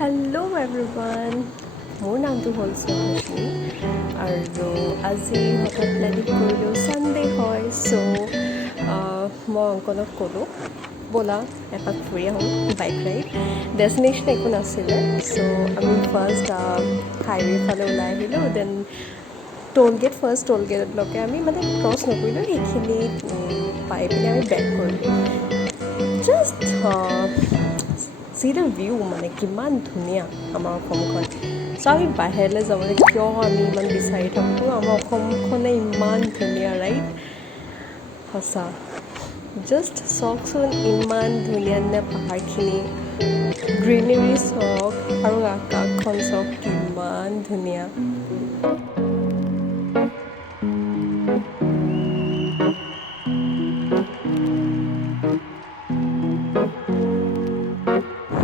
Hello' everyone, মোৰ নামটো হ'ল শ্যামশ্ৰী আৰু আজি হঠাৎ প্লেনিং কৰিলোঁ ছানডে হয় চ' মই অংকনক ক'লোঁ ব'লা এপাক ফুৰি আহোঁ বাইক ৰাইড। ডেষ্টিনেশ্যন একো নাছিলে চ' আমি ফাৰ্ষ্ট হাইৱে ফালে ওলাই আহিলোঁ, দেন ফাৰ্ষ্ট টোল গেটলৈকে আমি মানে ক্ৰছ নকৰিলোঁ, সেইখিনি পাই পিনে আমি বেক কৰিলোঁ। জাষ্ট চি দ্য ভিউ, মানে কিমান ধুনীয়া আমাৰ অসমখন। চ' আমি বাহিৰলৈ যাবলৈ কিয় আমি ইমান বিচাৰি থাকোঁ, আমাৰ অসমখনে ইমান ধুনীয়া ৰাইট। সঁচা জাষ্ট চাওকচোন, ইমান ধুনীয়া ধুনীয়া পাহাৰখিনি, গ্ৰীনেৰী চাওক আৰু আকাশখন চাওক কিমান ধুনীয়া।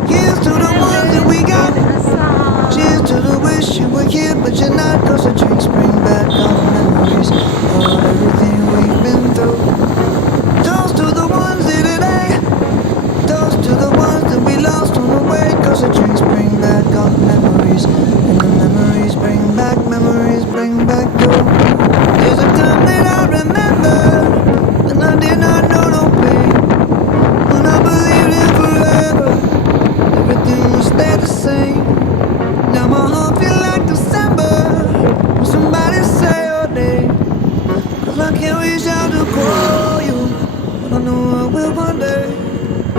Here's to the ones that we got. Cheers to the wish you were here, but you're not. Cause the drinks bring back all the memories of everything we've been through. Toast to the ones here today. Toast to the ones that we lost on the way. Cause the drinks bring back all the memories. And the memories bring back you. There's a time that I remember when I did not know no pain. When I believed in forever, everything will stay the same. Now my heart feel like December when somebody say your name. Cause I can't reach out to call you, but I know I will one day.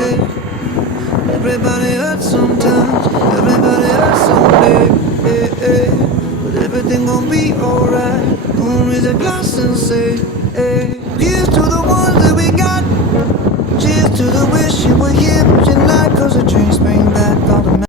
Yeah. Everybody hurts sometimes.